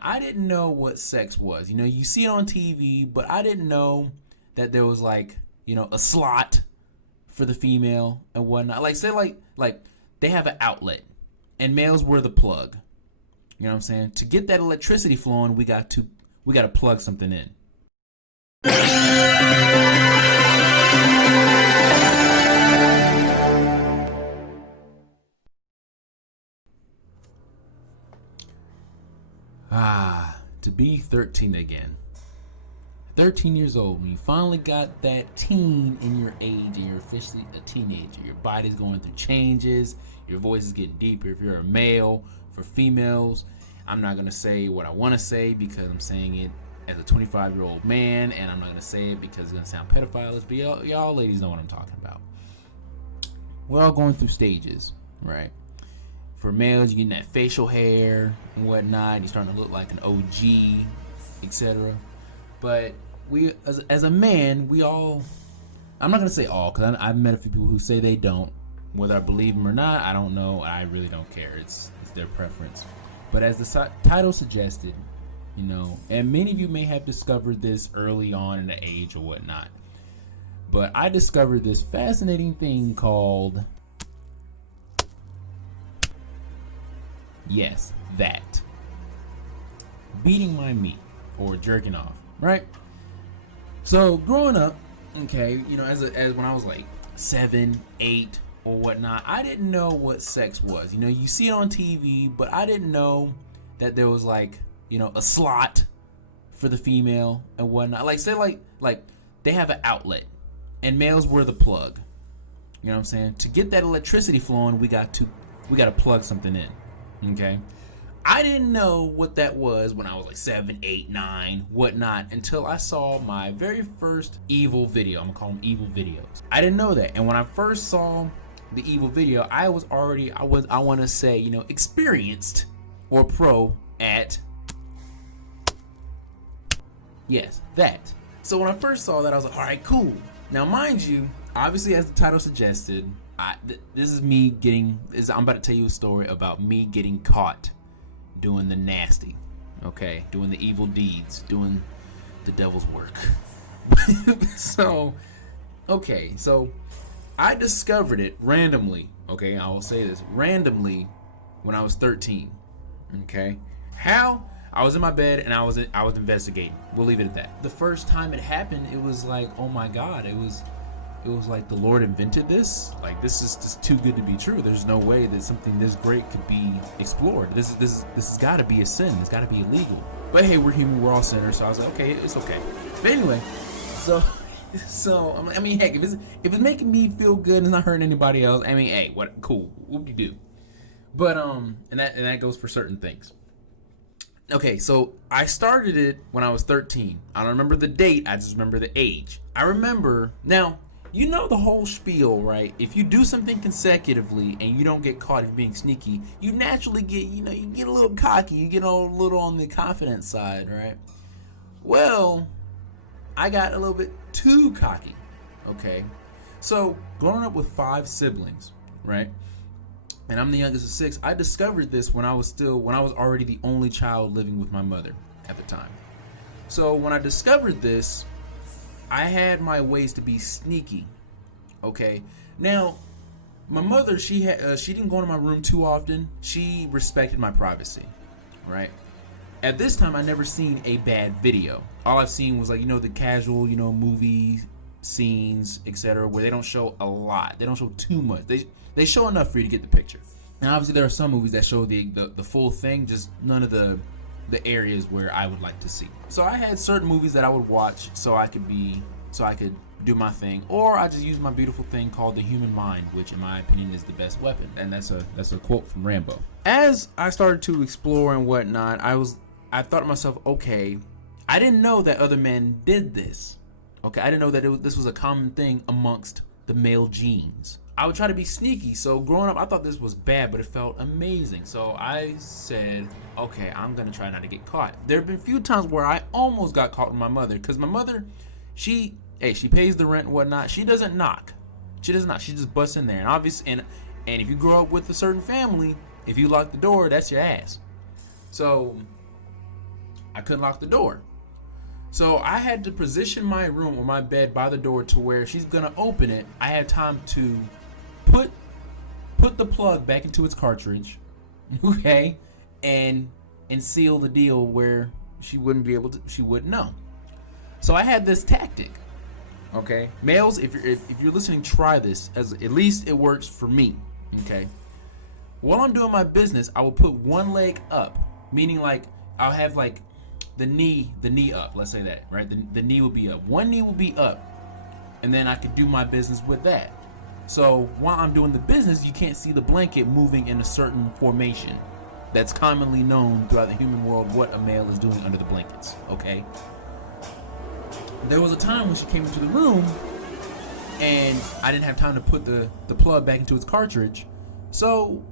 I didn't know what sex was. You know, you see it on TV, but I didn't know that there was like, a slot for the female and whatnot. Like say like they have an outlet and males were the plug. You know what I'm saying? To get that electricity flowing, we got to plug something in. To be 13 again. 13 years old, when you finally got that teen in your age and you're officially a teenager. Your body's going through changes, your voice is getting deeper. If you're a male, for females, I'm not going to say what I want to say because I'm saying it as a 25-year-old man, and I'm not going to say it because it's going to sound pedophile. But y'all ladies know what I'm talking about. We're all going through stages, right? For males, you're getting that facial hair and whatnot. You're starting to look like an OG, etc. But we, as a man, we all, I'm not going to say all, because I've met a few people who say they don't. Whether I believe them or not, I don't know. I really don't care. It's their preference. But as the title suggested, and many of you may have discovered this early on in the age or whatnot. But I discovered this fascinating thing called, yes, that. Beating my meat or jerking off, right? So growing up, okay, as when I was like 7, 8 or whatnot, I didn't know what sex was. You see it on TV, but I didn't know that there was like, a slot for the female and whatnot. Like say like they have an outlet and males were the plug. You know what I'm saying? To get that electricity flowing, we got to plug something in. Okay? I didn't know what that was when I was like 7, 8, 9, whatnot, until I saw my very first evil video. I'm gonna call them evil videos. I didn't know that. And when I first saw the evil video, I want to say, experienced or pro at, yes, that. So when I first saw that, I was like, all right, cool. Now, mind you, obviously, as the title suggested, this is me I'm about to tell you a story about me getting caught doing the nasty, okay? Doing the evil deeds, doing the devil's work. So I discovered it randomly, okay? I will say this, randomly when I was 13, okay? How? I was in my bed and I was investigating. We'll leave it at that. The first time it happened, it was like, oh my God, it was like the Lord invented this. Like, this is just too good to be true. There's no way that something this great could be explored. This has got to be a sin. It's got to be illegal. But hey, we're human. We're all sinners. So I was like, okay, it's okay. But anyway, so I mean, heck, if it's making me feel good and it's not hurting anybody else, I mean, hey, what? Cool. Whoop-de-doo. But and that goes for certain things. Okay, so I started it when I was 13. I don't remember the date. I just remember the age. I remember now. You know the whole spiel, right? If you do something consecutively and you don't get caught if being sneaky, you naturally get, you get a little cocky, you get a little on the confident side, right? Well, I got a little bit too cocky, okay? So, growing up with 5 siblings, right? And I'm the youngest of 6, I discovered this when I was already the only child living with my mother at the time. So, when I discovered this, I had my ways to be sneaky, okay? Now, my mother, she didn't go into my room too often. She respected my privacy, right? At this time, I never seen a bad video. All I've seen was like, the casual, movie scenes, etc., where they don't show a lot. They don't show too much. They show enough for you to get the picture. And obviously, there are some movies that show the full thing, just none of the areas where I would like to see. So I had certain movies that I would watch so I could do my thing, or I just use my beautiful thing called the human mind, which in my opinion is the best weapon. And that's a quote from Rambo. As I started to explore and whatnot, I thought to myself, okay, I didn't know that other men did this. Okay, I didn't know that this was a common thing amongst the male genes. I would try to be sneaky. So growing up, I thought this was bad, but it felt amazing. So I said, okay, I'm going to try not to get caught. There have been a few times where I almost got caught with my mother, because my mother, she pays the rent and whatnot. She doesn't knock. She does not. She just busts in there. And obviously, and if you grow up with a certain family, if you lock the door, that's your ass. So I couldn't lock the door. So I had to position my room or my bed by the door to where she's gonna open it. I had time to put the plug back into its cartridge, okay, and seal the deal where she wouldn't be able to, she wouldn't know. So I had this tactic, okay. Males, if you're listening, try this, as at least it works for me, okay. While I'm doing my business, I will put one leg up, meaning like I'll have like the knee up, let's say that, right? The knee will be up. One knee will be up, and then I could do my business with that. So while I'm doing the business, you can't see the blanket moving in a certain formation. That's commonly known throughout the human world what a male is doing under the blankets, okay? There was a time when she came into the room, and I didn't have time to put the plug back into its cartridge. So,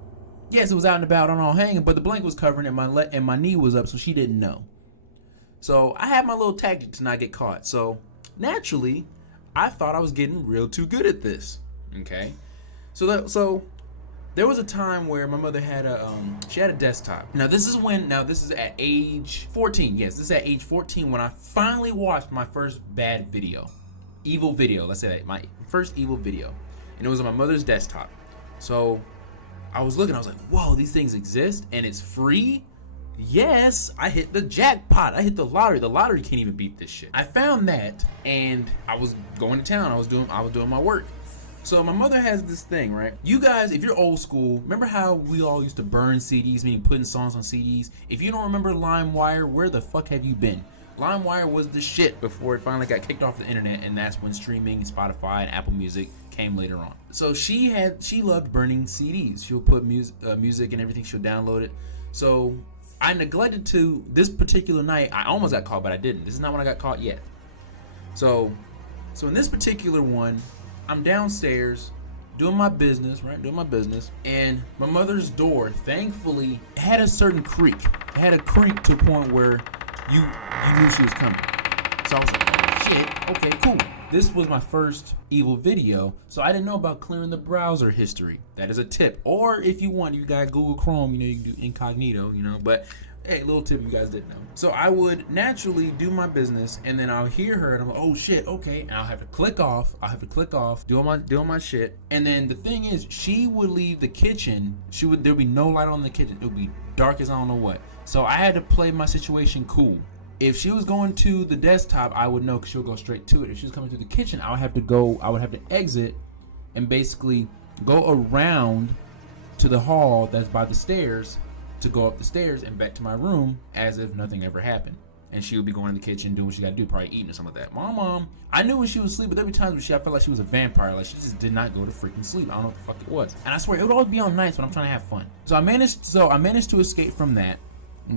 yes, it was out and about on all hanging, but the blanket was covering and my knee was up, so she didn't know. So I had my little tactic to not get caught. So naturally, I thought I was getting real too good at this. Okay, so there was a time where my mother had she had a desktop. Now this is at age 14. Yes, this is at age 14 when I finally watched my first bad video, evil video. Let's say that, my first evil video, and it was on my mother's desktop. So I was looking. I was like, whoa, these things exist and it's free. Yes, I hit the jackpot. I hit the lottery. The lottery can't even beat this shit. I found that, and I was going to town. I was doing my work. So my mother has this thing, right? You guys, if you're old school, remember how we all used to burn CDs, meaning putting songs on CDs? If you don't remember LimeWire, where the fuck have you been? LimeWire was the shit before it finally got kicked off the internet, and that's when streaming, Spotify, and Apple Music came later on. So she loved burning CDs. She'll put music and everything. She'll download it. So I neglected to, this particular night, I almost got caught, but I didn't. This is not when I got caught yet. So in this particular one, I'm downstairs doing my business, right? Doing my business, and my mother's door, thankfully, had a certain creak. It had a creak to a point where you knew she was coming. So I was like, oh, shit, okay, cool. This was my first evil video, so I didn't know about clearing the browser history. That is a tip. Or if you want, you got Google Chrome, you can do incognito, but hey, little tip you guys didn't know. So I would naturally do my business, and then I'll hear her, and I'm like, oh shit, okay, and I'll have to click off, doing my shit. And then the thing is, she would leave the kitchen, there'd be no light on the kitchen, it would be dark as I don't know what. So I had to play my situation cool. If she was going to the desktop, I would know because she'll go straight to it. If she was coming to the kitchen, I would have to exit and basically go around to the hall that's by the stairs to go up the stairs and back to my room as if nothing ever happened. And she would be going in the kitchen doing what she got to do, probably eating or something like that. Mom. I knew when she was asleep, but every time I felt like she was a vampire. Like she just did not go to freaking sleep. I don't know what the fuck it was. And I swear it would always be on nights when I'm trying to have fun. So I managed to escape from that.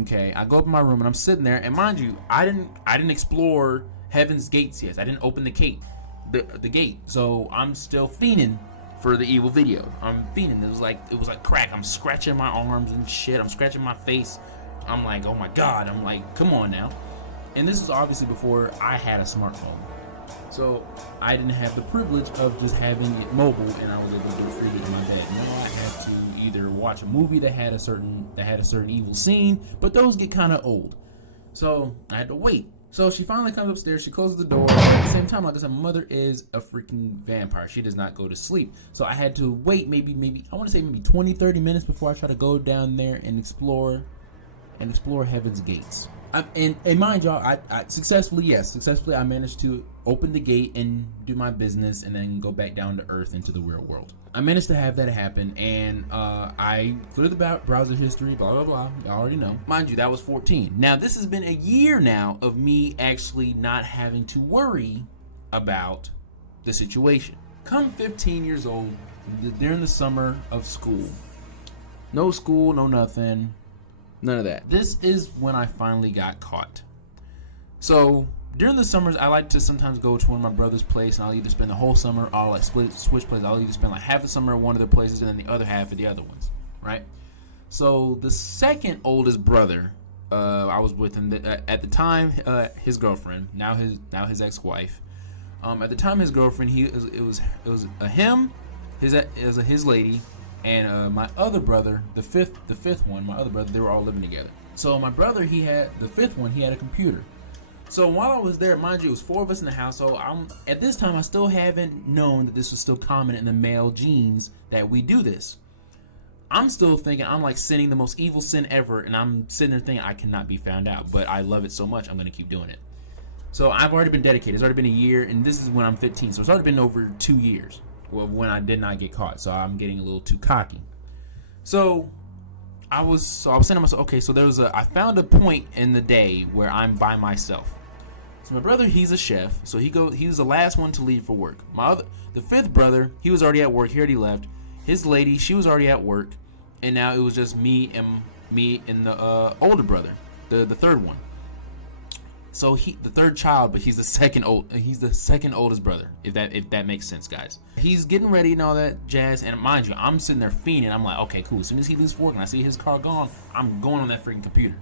Okay, I go up in my room and I'm sitting there, and mind you, I didn't explore Heaven's Gates yet. I didn't open the gate. So I'm still fiending for the evil video. I'm fiending. It was like crack. I'm scratching my arms and shit. I'm scratching my face. I'm like, oh my god. I'm like, come on now. And this is obviously before I had a smartphone. So I didn't have the privilege of just having it mobile, and I was able to do it freely in my bed. Now I had to either watch a movie that had a certain evil scene, but those get kind of old. So I had to wait. So she finally comes upstairs, she closes the door. At the same time, like I said, my mother is a freaking vampire. She does not go to sleep. So I had to wait maybe I want to say maybe 20, 30 minutes before I try to go down there and explore Heaven's Gates. And mind y'all, I successfully I managed to open the gate and do my business and then go back down to earth into the real world. I managed to have that happen, and I cleared the browser history, blah, blah, blah. You already know. Mind you, that was 14. Now, this has been a year now of me actually not having to worry about the situation. Come 15 years old, during the summer of school. No school, no nothing. None of that. This is when I finally got caught. So during the summers, I like to sometimes go to one of my brother's place, and I'll either spend the whole summer, or I'll switch places. I'll either spend like half the summer at one of their places, and then the other half at the other ones, right? So the second oldest brother, I was with him at the time. His girlfriend, now his ex-wife. At the time, his girlfriend, it was him, his lady. And my other brother, the fifth one, my other brother, they were all living together. So my brother, he had the fifth one. He had a computer. So while I was there, mind you, it was 4 of us in the house. So at this time, I still haven't known that this was still common in the male genes that we do this. I'm still thinking I'm like sinning the most evil sin ever, and I'm sitting there thinking I cannot be found out. But I love it so much, I'm gonna keep doing it. So I've already been dedicated. It's already been a year, and this is when I'm 15. So it's already been over 2 years. Well, when I did not get caught. So I'm getting a little too cocky. So I was saying to myself, okay, so I found a point in the day where I'm by myself. So my brother, he's a chef, so he was the last one to leave for work. The fifth brother, he was already at work. He already left. His lady, she was already at work, and now it was just me and the older brother, the third one. So the third child, but he's the second oldest brother. If that makes sense, guys. He's getting ready and all that jazz, and mind you, I'm sitting there fiending. I'm like, okay, cool. As soon as he leaves for work and I see his car gone, I'm going on that freaking computer.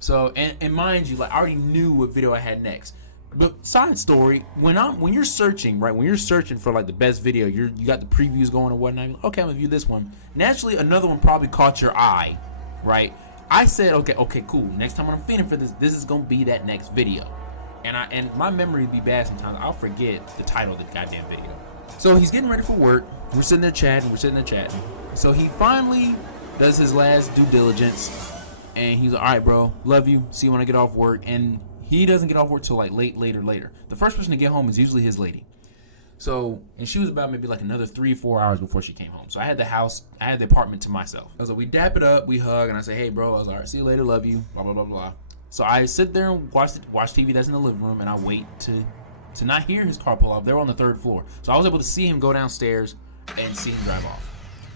So and mind you, like I already knew what video I had next. But side story, when you're searching, right? When you're searching for like the best video, you got the previews going or whatnot. Like, okay, I'm gonna view this one. Naturally, another one probably caught your eye, right? I said, okay, cool. Next time I'm feeding for this is gonna be that next video. And my memory be bad sometimes. I'll forget the title of the goddamn video. So he's getting ready for work. We're sitting there chatting. So he finally does his last due diligence. And he's like, all right, bro, love you. See you when I get off work. And he doesn't get off work till like later. The first person to get home is usually his lady. So, and she was about maybe like another 3-4 hours before she came home. So I had the apartment to myself. I was like, we dap it up, we hug, and I say, hey, bro, I was like, all right, see you later, love you, blah, blah, blah, blah. So I sit there and watch TV that's in the living room, and I wait to not hear his car pull off. They were on the 3rd floor. So I was able to see him go downstairs and see him drive off.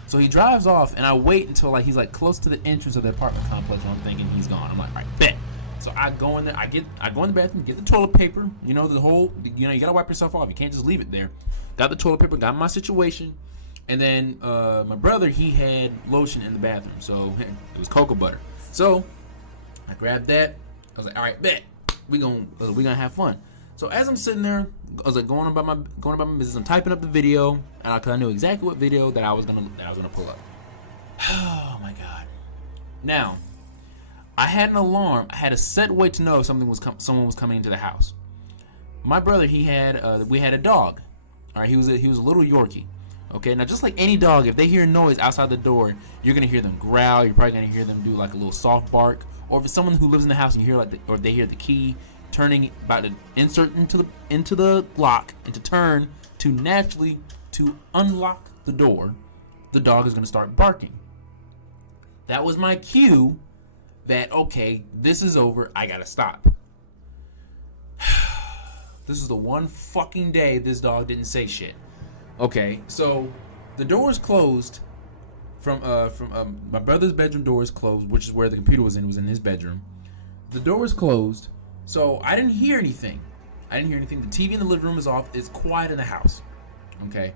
So he drives off, and I wait until like he's like close to the entrance of the apartment complex, and I'm thinking he's gone. I'm like, all right, bet. So I go in there, I go in the bathroom, get the toilet paper, you gotta wipe yourself off. You can't just leave it there. Got the toilet paper, got my situation, and then my brother, he had lotion in the bathroom, so it was cocoa butter. So I grabbed that. I was like, all right, bet. We gonna have fun. So as I'm sitting there, I was like going about my business. I'm typing up the video, and cause I knew exactly what video that I was gonna pull up. Oh my god! Now, I had an alarm. I had a set way to know if someone was coming into the house. My brother, we had a dog. All right, he was a little Yorkie. Okay, now just like any dog, if they hear noise outside the door, you're gonna hear them growl. You're probably gonna hear them do like a little soft bark. Or if it's someone who lives in the house and you hear or they hear the key turning, about to insert into the lock and to turn to naturally to unlock the door, the dog is gonna start barking. That was my cue that, okay, this is over, I gotta stop. This is the one fucking day this dog didn't say shit. Okay, so the door is closed from my brother's bedroom door is closed, which is where the computer was in his bedroom. The door is closed, so I didn't hear anything. The TV in the living room is off. It's quiet in the house. Okay,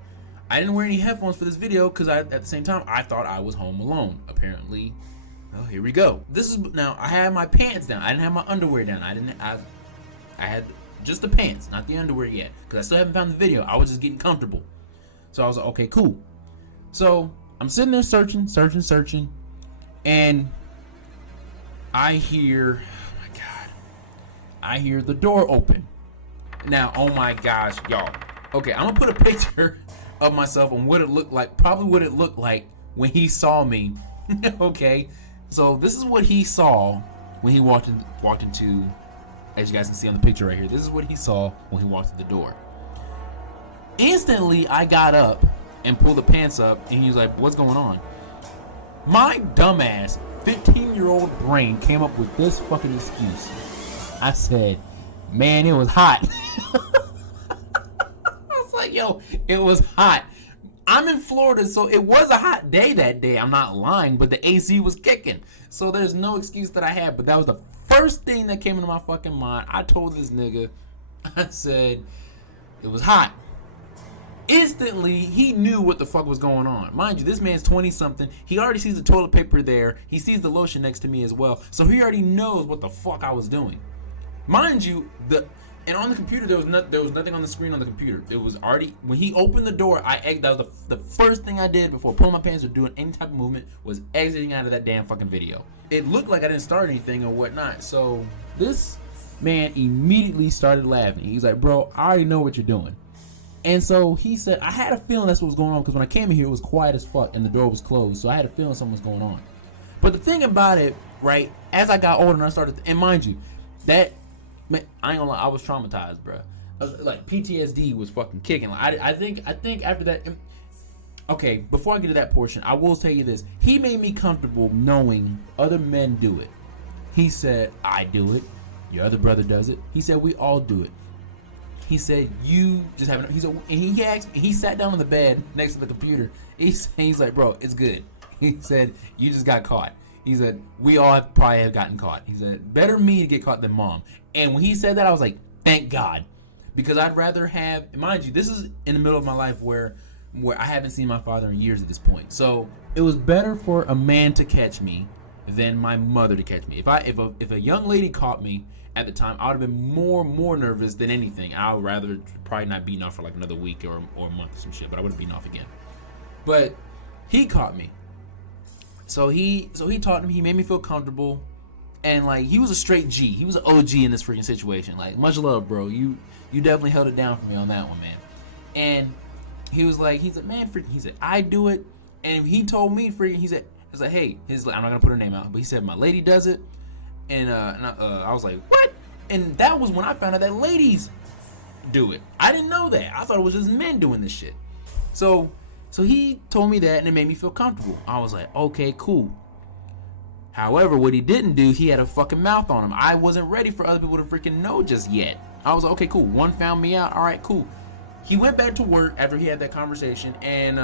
I didn't wear any headphones for this video because at the same time I thought I was home alone. Apparently, well, here we go. Now I had my pants down. I didn't have my underwear down. I had just the pants, not the underwear yet, because I still haven't found the video. I was just getting comfortable. So I was like, okay, cool. So I'm sitting there searching, and I hear, oh my god, I hear the door open. Now, oh my gosh, y'all. Okay, I'm gonna put a picture of myself on what it looked like, probably what it looked like when he saw me. Okay, so this is what he saw when he walked into, as you guys can see on the picture right here. This is what he saw when he walked through the door. Instantly, I got up and pulled the pants up, and he was like, what's going on? My dumbass 15-year-old brain came up with this fucking excuse. I said, man, it was hot. I was like, yo, it was hot. I'm in Florida, so it was a hot day that day. I'm not lying, but the AC was kicking. So there's no excuse that I had, but that was the first thing that came into my fucking mind. I told this nigga, I said, it was hot. Instantly, he knew what the fuck was going on. Mind you, this man's 20-something. He already sees the toilet paper there. He sees the lotion next to me as well. So he already knows what the fuck I was doing. Mind you, And on the computer, there was nothing on the screen on the computer. It was already, when he opened the door, that was the first thing I did before pulling my pants or doing any type of movement was exiting out of that damn fucking video. It looked like I didn't start anything or whatnot. So this man immediately started laughing. He's like, bro, I already know what you're doing. And so he said, I had a feeling that's what was going on because when I came in here, it was quiet as fuck and the door was closed. So I had a feeling something was going on. But the thing about it, right, as I got older and I started, and mind you, that, man, I ain't gonna lie, I was traumatized, bro. Like PTSD was fucking kicking. Like, I think after that. Okay, before I get to that portion, I will tell you this: he made me comfortable knowing other men do it. He said, "I do it. Your other brother does it." He said, "We all do it." He said, "You just haven't." He said, and he asked. He sat down on the bed next to the computer. He's like, "Bro, it's good." He said, "You just got caught." He said, "We all probably have gotten caught." He said, "Better me to get caught than mom." And when he said that, I was like, thank God. Because I'd rather have, mind you, this is in the middle of my life where I haven't seen my father in years at this point. So it was better for a man to catch me than my mother to catch me. If a young lady caught me at the time, I would have been more nervous than anything. I would rather probably not beaten off for like another week or a month or some shit, but I would have beaten off again. But he caught me. So he talked to me. He made me feel comfortable, and like he was a straight G. He was an OG in this freaking situation. Like, much love, bro. You definitely held it down for me on that one, man. And he said, man, freaking. He said, I do it, and he told me freaking. He said, hey, I'm not gonna put her name out, but he said my lady does it, and I was like, what? And that was when I found out that ladies do it. I didn't know that. I thought it was just men doing this shit. So he told me that, and it made me feel comfortable. I was like, okay, cool. However, what he didn't do, he had a fucking mouth on him. I wasn't ready for other people to freaking know just yet. I was like, okay, cool. One found me out. All right, cool. He went back to work after he had that conversation, and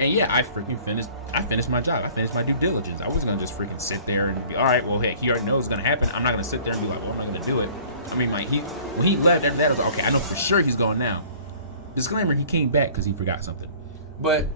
yeah, I finished my job. I finished my due diligence. I wasn't gonna just freaking sit there and be, all right, well, heck, he already knows it's gonna happen. I'm not gonna sit there and be like, well, I'm not gonna do it. I mean, like, when he left after that, I was like, okay, I know for sure he's going now. Disclaimer: he came back because he forgot something. But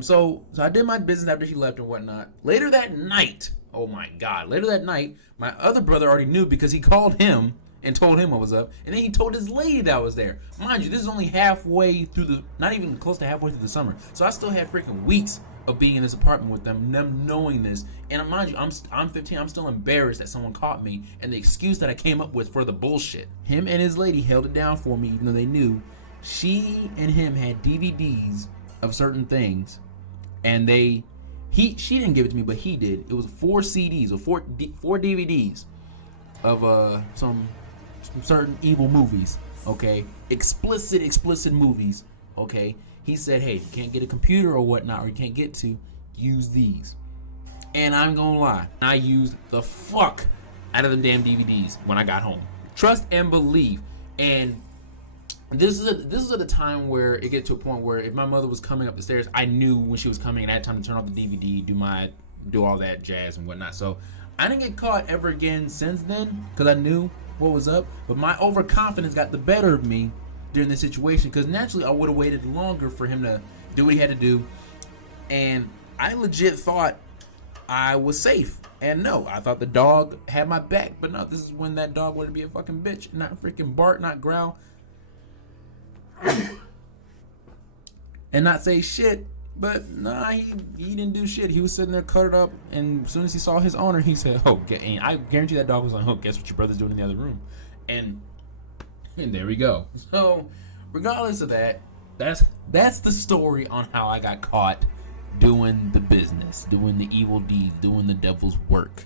so I did my business after he left and whatnot. Later that night, oh my God, my other brother already knew because he called him and told him what was up, and then he told his lady that was there. Mind you, this is only halfway through not even close to halfway through the summer. So I still had freaking weeks of being in this apartment with them knowing this. And mind you, I'm 15, I'm still embarrassed that someone caught me, and the excuse that I came up with for the bullshit. Him and his lady held it down for me, even though they knew she and him had DVDs of certain things, and she didn't give it to me, but he did. It was 4 CDs or 4 DVDs of some certain evil movies. Okay, explicit movies. Okay, he said, hey, you can't get a computer or whatnot, or you can't get to use these. And I'm gonna lie, I used the fuck out of the damn DVDs when I got home. Trust and believe. And this is at the time where it get to a point where if my mother was coming up the stairs, I knew when she was coming, and I had time to turn off the DVD, do all that jazz and whatnot. So I didn't get caught ever again since then because I knew what was up. But my overconfidence got the better of me during this situation, because naturally I would have waited longer for him to do what he had to do, and I legit thought I was safe. And no, I thought the dog had my back, but no, this is when that dog wanted to be a fucking bitch, not freaking bark, not growl, and not say shit. But nah, he didn't do shit. He was sitting there cut it up, and as soon as he saw his owner, he said, oh, and I guarantee that dog was like, oh, guess what your brother's doing in the other room. And there we go. So regardless of that, that's the story on how I got caught doing the business, doing the evil deeds, doing the devil's work,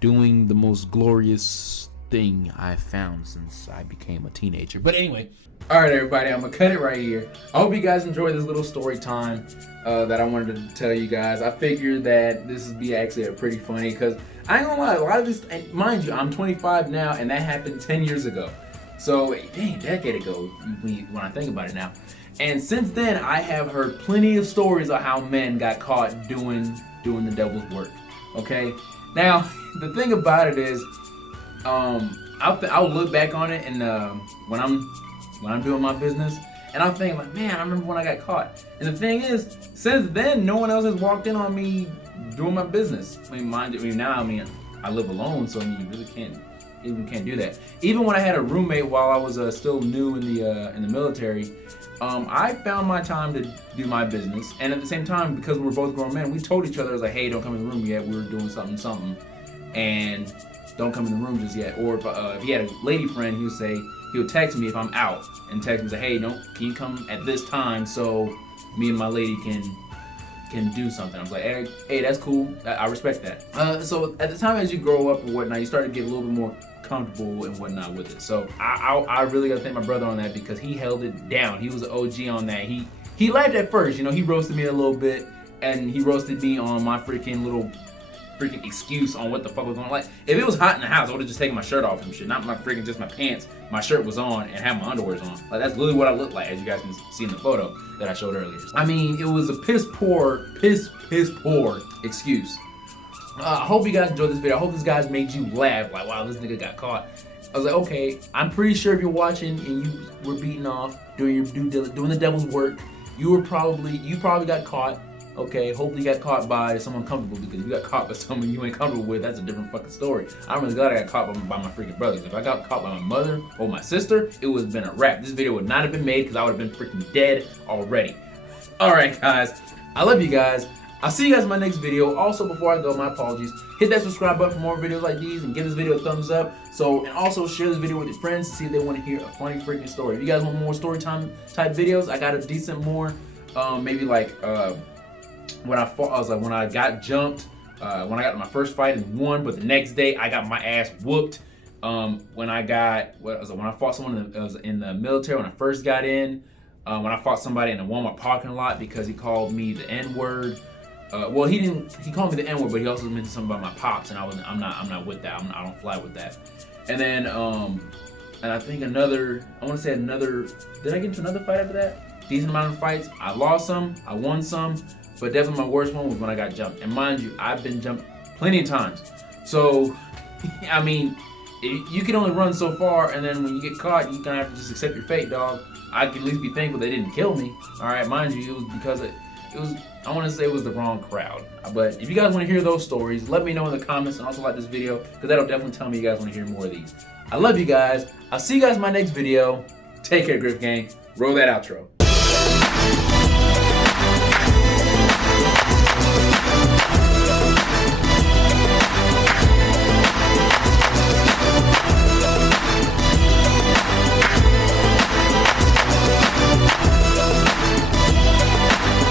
doing the most glorious thing I've found since I became a teenager. But anyway, all right, everybody, I'm gonna cut it right here. I hope you guys enjoyed this little story time that I wanted to tell you guys. I figured that this would be actually a pretty funny, because I ain't gonna lie, a lot of this, and mind you, I'm 25 now, and that happened 10 years ago. So, dang, a decade ago, when I think about it now. And since then, I have heard plenty of stories of how men got caught doing the devil's work. Okay? Now, the thing about it is, I'll look back on it, and when I'm doing my business, and I'm thinking like, man, I remember when I got caught. And the thing is, since then, no one else has walked in on me doing my business. I mean, I live alone, so you really can't even can't do that. Even when I had a roommate while I was still new in the military, I found my time to do my business, and at the same time, because we were both grown men, we told each other, like, hey, don't come in the room yet. We were doing something, and don't come in the room just yet. Or if he had a lady friend, he would text me if I'm out and text me, say, hey, can you come at this time so me and my lady can do something. I was like, hey, that's cool. I respect that. So at the time, as you grow up or whatnot, you start to get a little bit more comfortable and whatnot with it. So I really gotta thank my brother on that, because he held it down. He was an OG on that. He laughed at first, you know, he roasted me a little bit, and he roasted me on my freaking excuse on what the fuck was going on. Like, if it was hot in the house, I would have just taken my shirt off and shit. Not just my pants. My shirt was on and had my underwears on. Like, that's literally what I looked like, as you guys can see in the photo that I showed earlier. I mean, it was a piss poor excuse. I hope you guys enjoyed this video. I hope this guys made you laugh. Like, wow, this nigga got caught. I was like, okay, I'm pretty sure if you're watching and you were beaten off, doing the devil's work, you probably got caught. Okay, hopefully you got caught by someone comfortable, because if you got caught by someone you ain't comfortable with, that's a different fucking story. I'm really glad I got caught by my freaking brothers. If I got caught by my mother or my sister, it would have been a wrap. This video would not have been made, because I would have been freaking dead already. Alright guys, I love you guys. I'll see you guys in my next video. Also, before I go, my apologies, hit that subscribe button for more videos like these, and give this video a thumbs up. And also share this video with your friends to see if they want to hear a funny freaking story. If you guys want more story time type videos, I got a decent more, maybe like when I got jumped, when I got my first fight and won, but the next day I got my ass whooped. When I fought someone in the military when I first got in. When I fought somebody in a Walmart parking lot because he called me the N-word. Well, he called me the N-word, but he also mentioned something about my pops, and I'm not with that. I don't fly with that. And then and I think did I get into another fight after that? Decent amount of fights. I lost some, I won some, but definitely my worst one was when I got jumped. And mind you, I've been jumped plenty of times. So, I mean, you can only run so far, and then when you get caught, you're gonna have to just accept your fate, dog. I can at least be thankful they didn't kill me. All right, mind you, it was because I want to say it was the wrong crowd. But if you guys want to hear those stories, let me know in the comments, and also like this video, because that'll definitely tell me you guys want to hear more of these. I love you guys. I'll see you guys in my next video. Take care, Gryphon gang. Roll that outro.